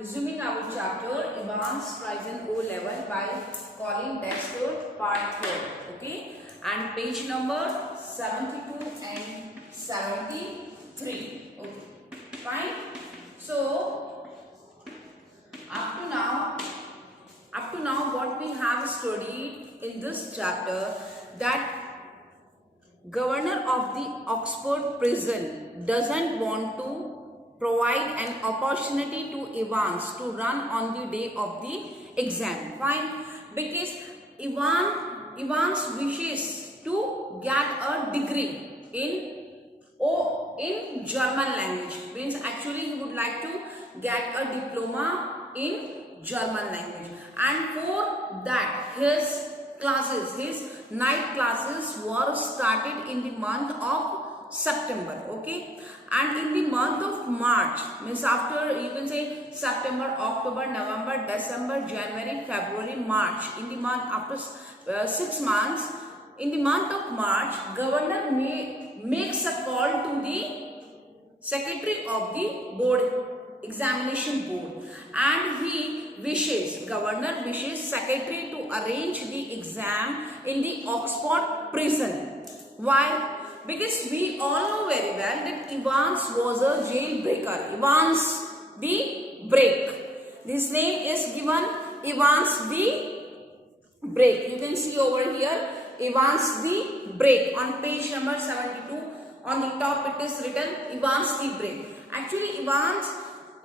resuming our chapter Advanced Prison O level by Colin Dexter part 4. Okay, and page number 72 and 73. Okay, fine. So up to now what we have studied in this chapter, that governor of the Oxford prison doesn't want to provide an opportunity to Evans to run on the day of the exam. Why? Because Evans wishes to get a degree in German language. Means actually he would like to get a diploma in German language, and for that his night classes were started in the month of September. Okay, and in the month of March, means after you can say September, October, November, December, January, February, March, in the month after 6 months, in the month of March, governor makes a call to the secretary of the board, examination board, and governor wishes secretary to arrange the exam in the Oxford prison. Why? Because we all know very well that Evans was a jailbreaker. Evans the Break. This name is given, Evans the Break. You can see over here Evans the Break on page number 72. On the top it is written Evans the Break. Actually Evans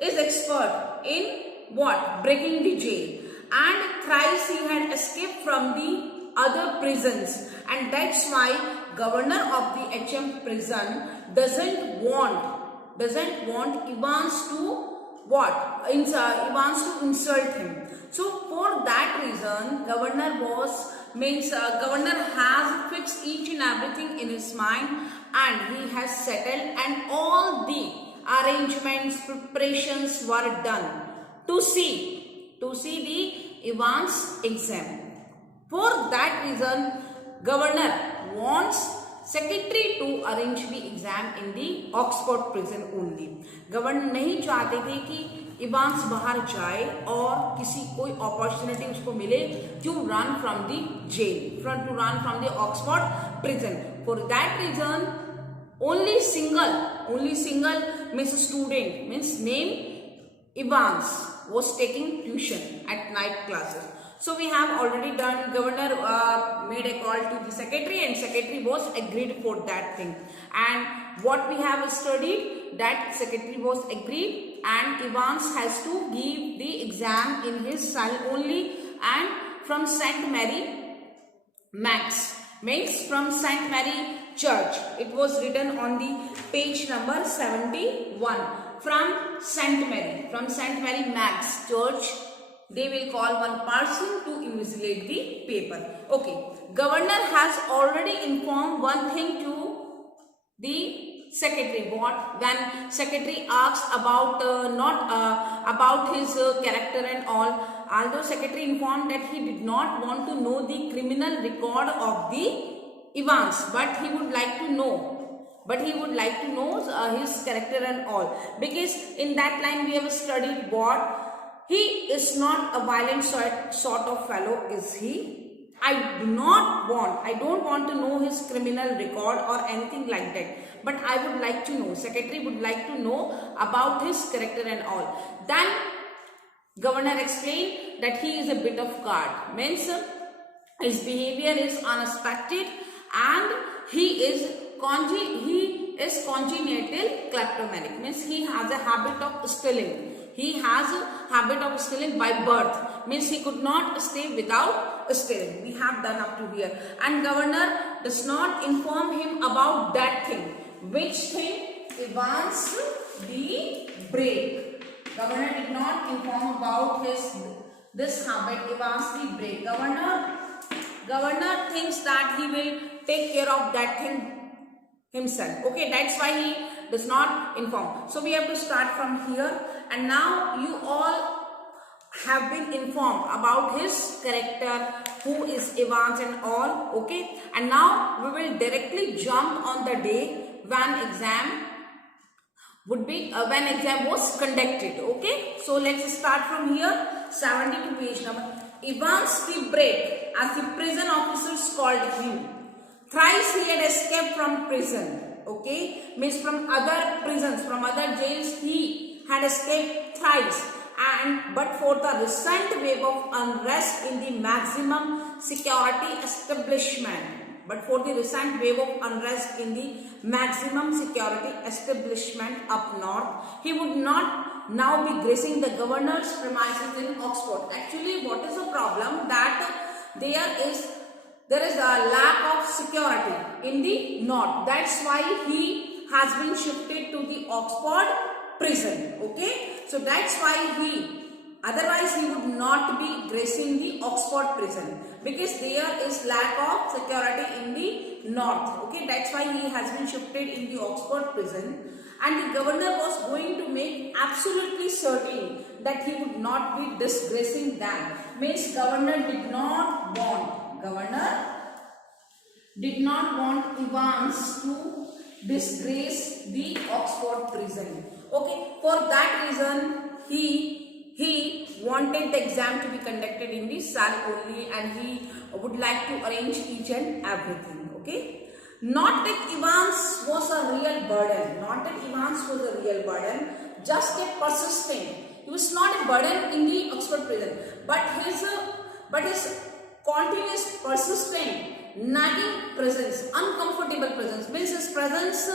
is expert in what? Breaking the jail, and thrice he had escaped from the other prisons, and that's why governor of the HM prison doesn't want Evans to what? Evans to insult him. So for that reason, governor has fixed each and everything in his mind, and he has settled, and all the arrangements, preparations were done to see the Evans exam. For that reason, governor wants secretary to arrange the exam in the Oxford prison only. Governor नहीं चाहते थे कि Evans बाहर जाए और कोई opportunity उसको मिले to run from the jail, to run from the Oxford prison. For that reason, only single means student, means name Evans, was taking tuition at night classes. So we have already done, governor made a call to the secretary, and secretary was agreed for that thing. And what we have studied, that secretary was agreed, and Evans has to give the exam in his cell only, and from St. Mary Max, means from St. Mary Church. It was written on the page number 71. From St. Mary Max Church, they will call one person to invigilate the paper. Okay, governor has already informed one thing to the secretary. What? When secretary asks about about his character and all, although secretary informed that he did not want to know the criminal record of the Evans, but he would like to know. His character and all, because in that line we have studied what? He is not a violent sort of fellow, is he? I don't want to know his criminal record or anything like that, but I would like to know, secretary would like to know about his character and all. Then governor explained that he is a bit of card, means his behavior is unexpected, and he is congenital kleptomanic, means he has a habit of stealing. He has a habit of stealing by birth, means he could not stay without stealing. We have done up to here, and governor does not inform him about that thing. Which thing? Evans the Break. Governor did not inform about this habit, Evans the Break. Governor thinks that he will take care of that thing himself. Okay, that's why he does not inform. So we have to start from here, and now you all have been informed about his character, who is Evans and all. Okay, and now we will directly jump on the day when exam would be when exam was conducted. Okay, so let's start from here. 72 page number. Ivan Stibret, as the prison officers called him, thrice he had escaped from prison. Okay, means from other prisons, from other jails, he had escaped thrice. But for the recent wave of unrest in the maximum security establishment. But for the recent wave of unrest in the maximum security establishment up north, he would not now be gracing the governor's premises in Oxford. Actually, what is the problem? That there is a lack of security in the north. That's why he has been shifted to the Oxford prison. Okay, so that's why otherwise he would not be gracing the Oxford prison, because there is lack of security in the north. Okay, that's why he has been shifted in the Oxford prison, and the governor was going to make absolutely certain that he would not be disgracing them. Means governor did not want Evans to disgrace the Oxford prison. Okay, for that reason he wanted the exam to be conducted in the cell only, and he would like to arrange each and everything. Okay, not that Evans was a real burden, just a persisting. He was not a burden in the Oxford prison, but his continuous persistent nagging presence, uncomfortable presence, means his presence,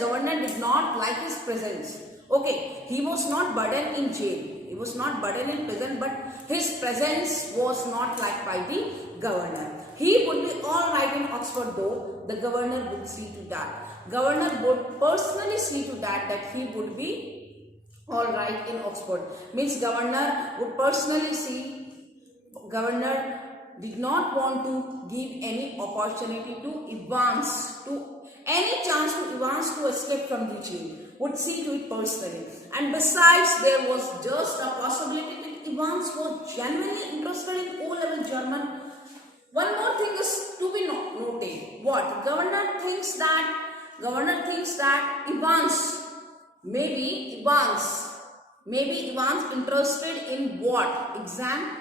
governor did not like his presence. Okay, he was not burdened in jail, he was not burdened in prison, but his presence was not liked by the governor. He would be all right in Oxford, though the governor would see to that. Governor would personally see to that he would be all right in Oxford. Means governor would personally see. Governor did not want to give any opportunity to Evans, to escape from the jail. Would see to it personally. And besides, there was just a possibility that Evans was genuinely interested in O-level German. One more thing is to be noted. What? Governor thinks that Evans interested in what? Exam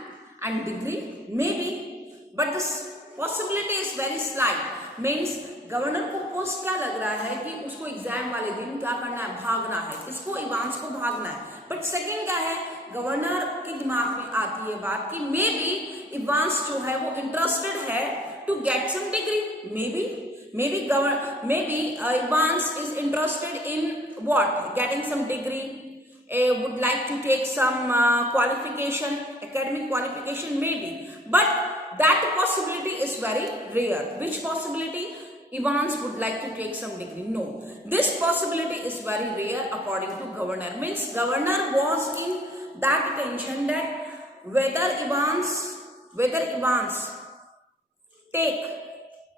and degree? Maybe. But this possibility is very slight. Means governor को post क्या लग रहा है कि उसको exam वाले दिन क्या करना है, भागना है, इसको इवांस को भागना है. बट सेकंड क्या है, गवर्नर के दिमाग में आती है बात कि मे बी इवांस जो है वो इंटरेस्टेड है to get some degree. May be Evans is interested in what, getting some degree, would like to take some qualification, academic qualification, maybe. But that possibility is very rare. Which possibility? Evans would like to take some degree. No, this possibility is very rare according to governor. Means governor was in that tension that whether Evans take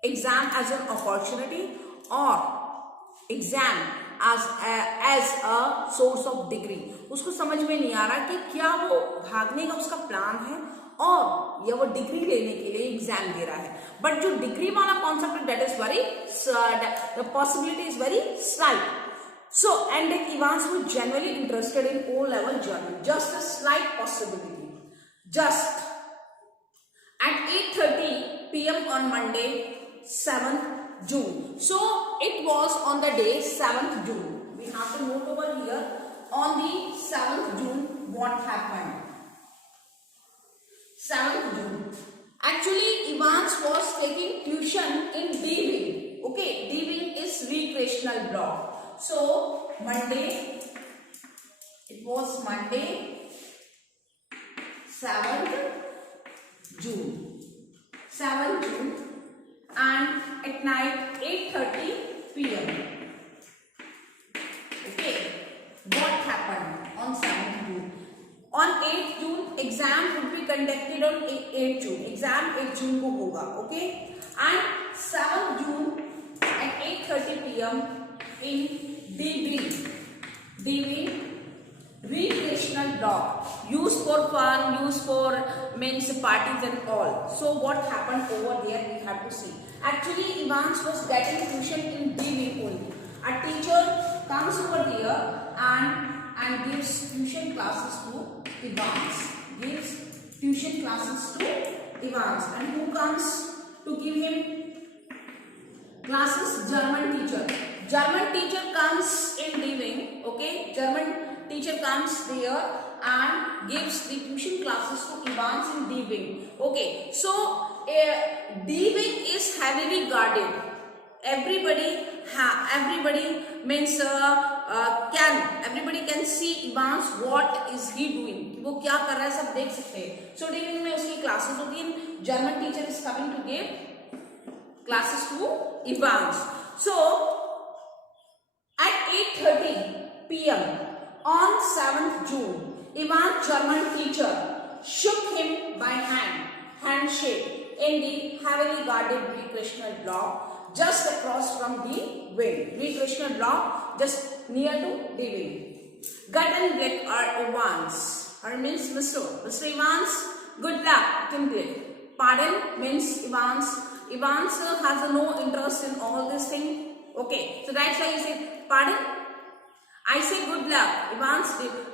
exam as an opportunity or exam as a source of degree. उसको समझ में नहीं आ रहा कि क्या वो भागने का उसका प्लान है और या वो डिग्री लेने के लिए एग्जाम दे रहा है. बट जो डिग्री वाला कॉन्सेप्ट है, that is very, the possibility is very slight. So, and then Evans was genuinely interested in O-level German. Just a slight possibility. Just at 8:30 p.m. on Monday, 7th June. So, it was on the day 7th June. We have to note over here, on the 7th June, what happened? 7th June. Actually, Evans was taking tuition in D-Wing. Okay, D-Wing is recreational block. So, Monday, it was Monday, 7th June. 7th June, and at night 8:30 p.m. Okay, what happened on 7th June? On 8th June, exam would be conducted on 8th June. Exam 8th June को होगा. Okay, and 7th June at 8:30 p.m. in D-Wing recreational block, used for fun, used for means parties and all. So what happened over there, we have to see. Actually, Evans was getting tuition in D-Wing only. A teacher comes over here and gives tuition classes to Evans. Gives tuition classes to Evans. And who comes to give him classes? German teacher. German teacher comes in leaving. Okay, German teacher comes there and gives the tuition classes to Evans in Deaving. Okay, so Deaving is heavily guarded. Everybody means everybody can see Evans what is he doing. वो क्या कर रहा है सब देख सकते हैं. So Deaving में उसकी classes होती हैं. German teacher is coming to give classes to Evans. So at 8:30 p.m. on 7th June, Evans' German teacher shook him by handshake in the heavily guarded recreational block just across from the wing. Recreational block just near to the wing. Guten Blick or Evans. Or means Mr. Evans, good luck. Guten Blick. Pardon means Evans. Evans has no interest in all this thing. Okay, so that's why he said, pardon? I say good luck. Evans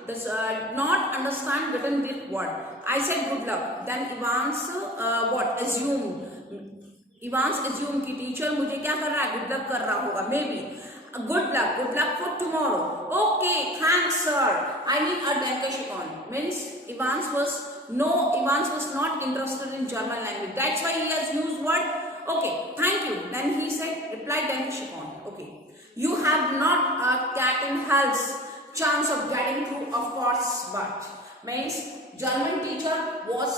does not understand written Greek word. I said good luck. Then Evans assumed. Evans assumed कि teacher मुझे क्या कर रहा है? Good luck कर रहा होगा. Maybe. Good luck for tomorrow. Okay, thanks sir. I mean a danke schön. Means Evans was not interested in German language. That's why he has used word. Okay, thank you. Then he said, reply danke schön. Okay. You have not a cat in hell's chance of getting through, of course, but means German teacher was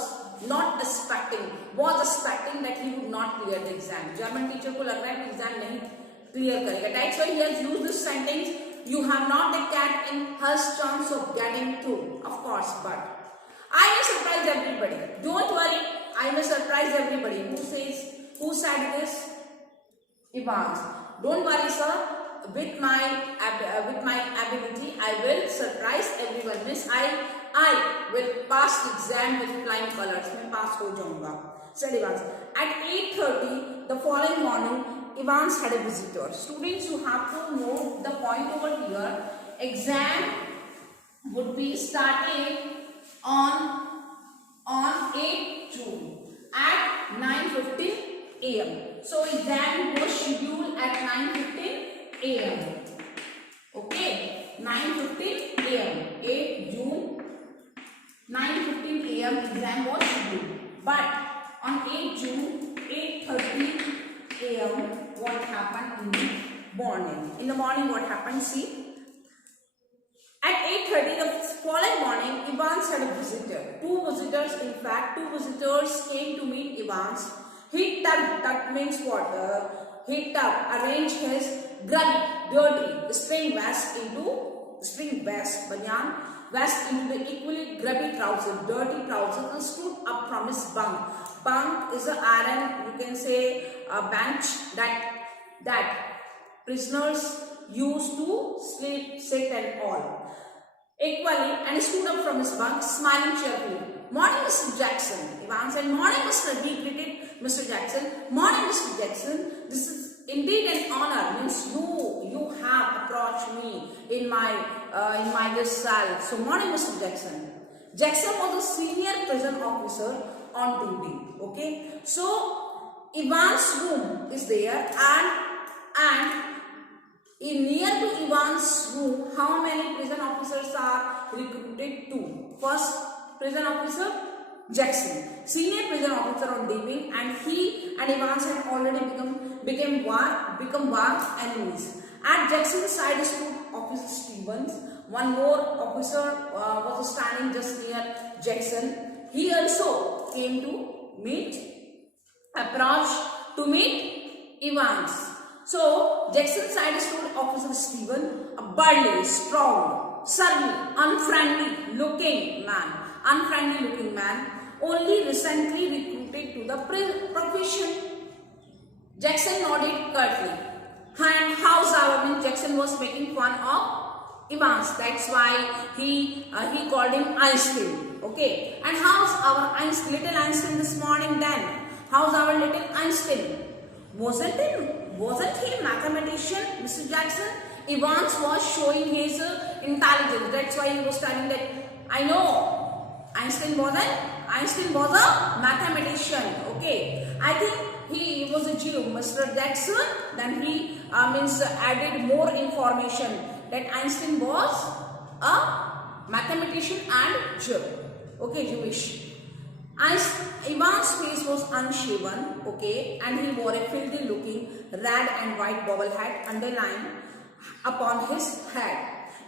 expecting that he would not clear the exam. German teacher को लग रहा है कि exam नहीं clear करेगा. That's why he has used this sentence. You have not a cat in hell's chance of getting through, of course, but I may surprise everybody. Don't worry, I may surprise everybody. Who said this? Evans. Don't worry, sir. With my ability, I will surprise everyone. Means I will pass the exam with flying colors. मैं pass हो जाऊँगा. Said Evans. At 8:30 the following morning, Evans had a visitor. Students, you have to note the point over here. Exam would be starting on 8 June at 9:15 a.m. So exam was scheduled at 9:15 a.m. Okay, 9:15 a.m. 8 June, 9:15 a.m. exam was scheduled. But on 8 June, 8:30 a.m. what happened in the morning? In the morning, what happened? See, at 8:30 the following morning, Evans had a visitor. Two visitors came to meet Evans. He tucked means what? He arranged his grubby, dirty spring vest banyan vest into the equally grubby dirty trousers, and stood up from his bunk. Bunk is an iron, you can say, a bench that prisoners used to sleep, sit and all. Equally, and he stood up from his bunk, smiling cheerfully. Morning, Mr. Jackson. Evans said, morning, Mr. He greeted Mr. Jackson. Morning, Mr. Jackson. This is indeed an honor. Means you have approached me in my this cell. So morning, Mr. Jackson. Jackson was a senior prison officer on duty. Okay. So Evans' room is there, and in near to Evans' room, how many prison officers are recruited to? First prison officer, Jackson, senior prison officer on Deaving, and he and Evans had already become warm enemies. At Jackson's side stood Officer Stevens. One more officer was standing just near Jackson. He also came to approach to meet Evans. So Jackson's side stood Officer Stevens, a burly, strong, surly, unfriendly looking man, only recently recruited to the profession. Jackson nodded curtly. And how's our Jackson was making fun of Evans. That's why he called him Einstein. Okay. And how's our little Einstein this morning then? How's our little Einstein? Wasn't he a mathematician, Mr. Jackson? Evans was showing his intelligence. That's why he was telling that I know Einstein was a mathematician. Okay, I think he was a Jew, Mr. Jackson. Then he added more information that Einstein was a mathematician and Jew. Okay, Jewish. Ivan's face was unshaven, okay, and he wore a filthy looking red and white bobble hat underlined upon his head.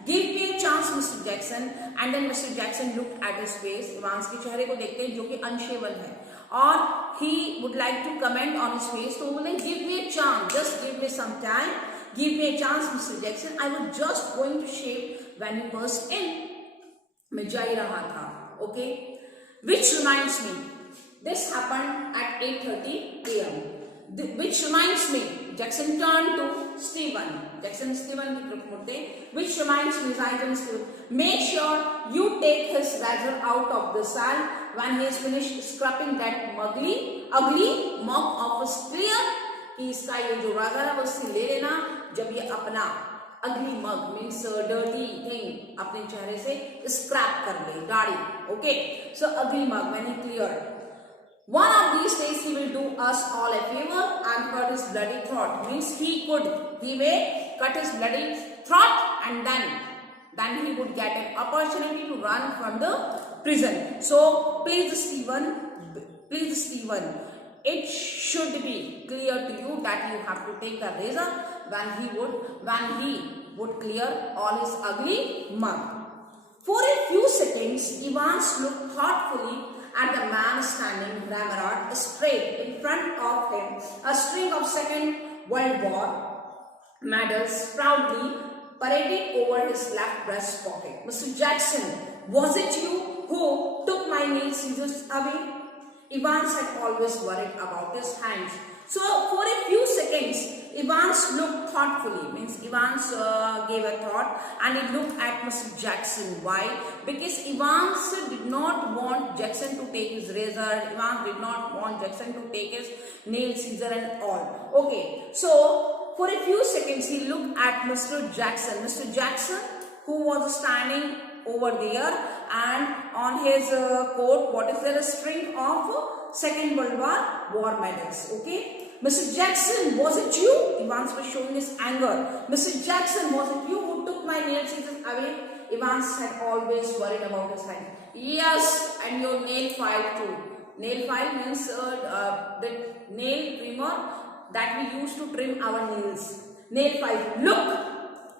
Give me a chance, Mr. Jackson. And then Mr. Jackson looked at his face. Evans के चेहरे को देखते हैं जो कि unshaven है और he would like to comment on his face. तो वो बोले give me a chance, just give me some time, give me a chance, Mr. Jackson. I was just going to shave when you burst in. मैं जा ही रहा था, okay. Which reminds me, this happened at 8:30 a.m. Which reminds me, Jackson turned to Stephen. Jackson Stephen की तरफ मुड़ते. Which reminds me, Stephen, make sure you take his razor out of the sand when he is finished scrubbing that ugly mop of his clear. कि इसका ये जो razor है वो उससे ले लेना जब ये अपना ugly mug means dirty thing अपने चेहरे से scrap कर ले दाढ़ी. Okay, so ugly mug when he cleared. One of these days he will do us all a favor and cut his bloody throat. Means he may cut his bloody throat and then he would get an opportunity to run from the prison. So please Stephen, it should be clear to you that you have to take the razor when he would clear all his ugly mug. For a few seconds, Evans looked thoughtfully at the man standing ramrod straight in front of him, a string of Second World War medals proudly paraded over his left breast pocket. Mr. Jackson, was it you who took my nail scissors away? Evans had always worried about his hands. So for a few seconds, Evans looked thoughtfully, means Evans gave a thought and he looked at Mr. Jackson. Why? Because Evans did not want Jackson to take his razor, Evans did not want Jackson to take his nail scissor and all. Okay, so for a few seconds he looked at Mr. Jackson. Mr. Jackson, who was standing over there, and on his coat, what is there? A string of Second World War medals. Okay, Mr. Jackson, was it you? Evans was showing his anger. Mr. Jackson, was it you who took my nail scissors away? Evans had always worried about his hand. Yes, and your nail file too. Nail file means the nail trimmer that we use to trim our nails. Nail file. Look.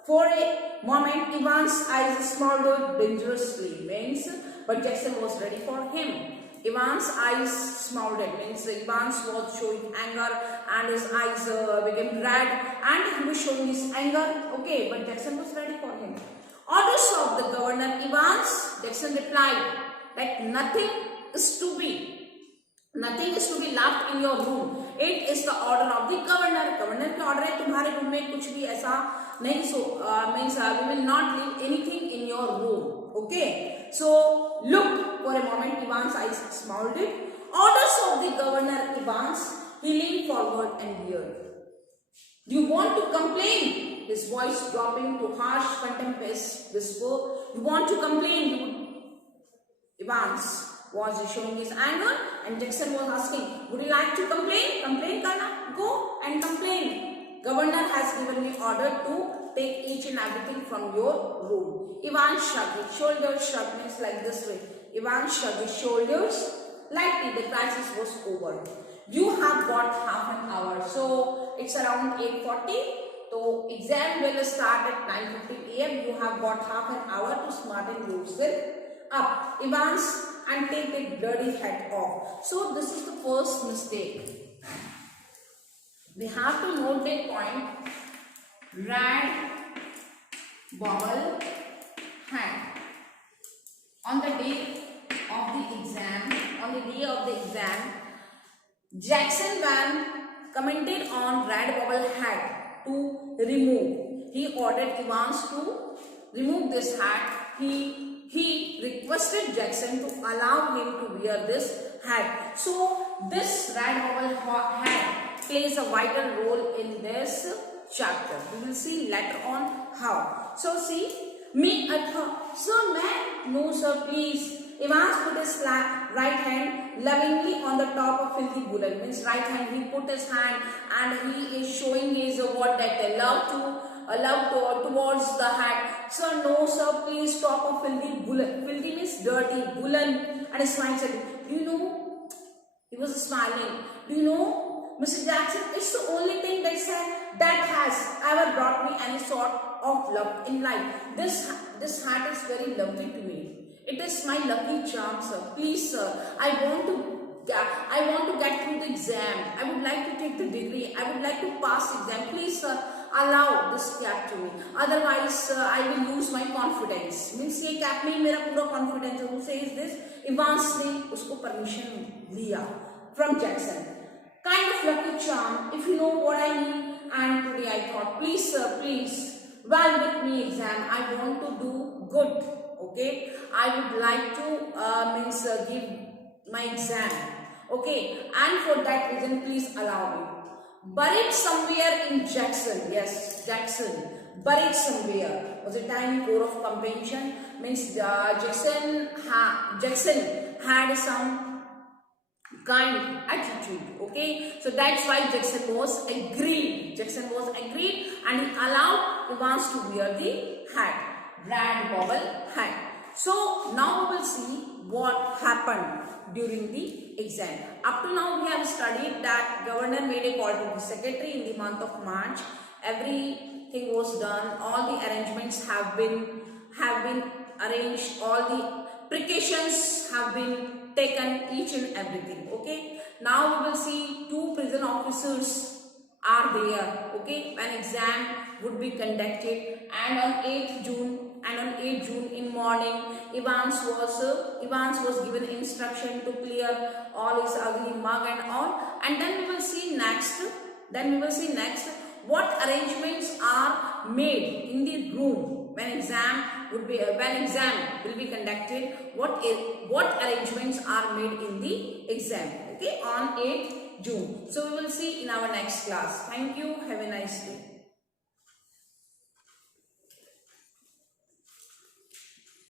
For a moment, Evans' eyes smoldered dangerously, means, but Jackson was ready for him. Evans' eyes smoldered, means Evans was showing anger and his eyes became red and he was showing his anger. Okay, but Jackson was ready for him. Orders of the governor, Evans, Jackson replied that nothing is to be left in your room. It is the order of the governor. Governor के order है तुम्हारे room में कुछ भी ऐसा नहीं, so means we will not leave anything in your room. Okay, so look. For a moment, Evans' eyes smiled. Orders of the governor, Evans. He leaned forward and leered. Do you want to complain? His voice dropping to harsh, contemptuous whisper. You want to complain? Evans was showing his anger, and Jackson was asking, would you like to complain? Complain karna? Go and complain. Governor has given me order to take each and everything from your room. Evans shrugged his shoulders. Shrug means like this way. Evans shrugged his shoulders lightly. The crisis was over. You have got half an hour. So it's around 8:40. So exam will start at 9:50 a.m. You have got half an hour to smarten yourself up, Evans, and take the bloody head off. So this is the first mistake. We have to note that point. Red bobble hat. On the day of the exam, Jackson Van commented on red bobble hat to remove. He ordered Evans to remove this hat. He requested Jackson to allow him to wear this hat. So this red bobble hat plays a vital role in this chapter. We will see later on how. So see, me at her. Sir, man, no sir, please. Evans put his right hand lovingly on the top of filthy bullet. Means right hand, he put his hand and he is showing his what that love towards the hat. Sir, no sir, please stop a filthy bullet. Filthy means dirty, bullet. And his smile said, do you know, he was smiling. Do you know, Mr. Jackson, it's the only thing that has ever brought me any sort of luck in life. This hat is very lovely to me. It is my lucky charm, sir. Please, sir, I want to get through the exam. I would like to take the degree. I would like to pass exam. Please, sir, allow this cap to me. Otherwise, I will lose my confidence. Means ये cap में मेरा पूरा confidence है. Who says this? Evans ने उसको permission लिया from Jackson. Kind of lucky charm, if you know what I mean. And today I thought, please, sir, please, well with me exam. I want to do good. Okay, I would like to give my exam. Okay, and for that reason, please allow me. Buried somewhere in Jackson, yes, Jackson, buried somewhere was a tiny core of comprehension. Means Jackson had some kind attitude. Okay, so that's why Jackson was agreed. And he allowed Evans to wear the hat. Brad Bobble hat. So now we will see what happened during the exam. Up to now we have studied that governor made a call to the secretary in the month of March. Everything was done. All the arrangements have been arranged. All the precautions have been taken, each and everything. Okay. Now we will see two prison officers are there. Okay, when exam would be conducted, and on 8th June in morning, Evans was given instruction to clear all his ugly mug and all. And then we will see next what arrangements are made in the room when exam will be conducted. What arrangements are made in the exam, okay, on 8th June. So we will see in our next class. Thank you. Have a nice day.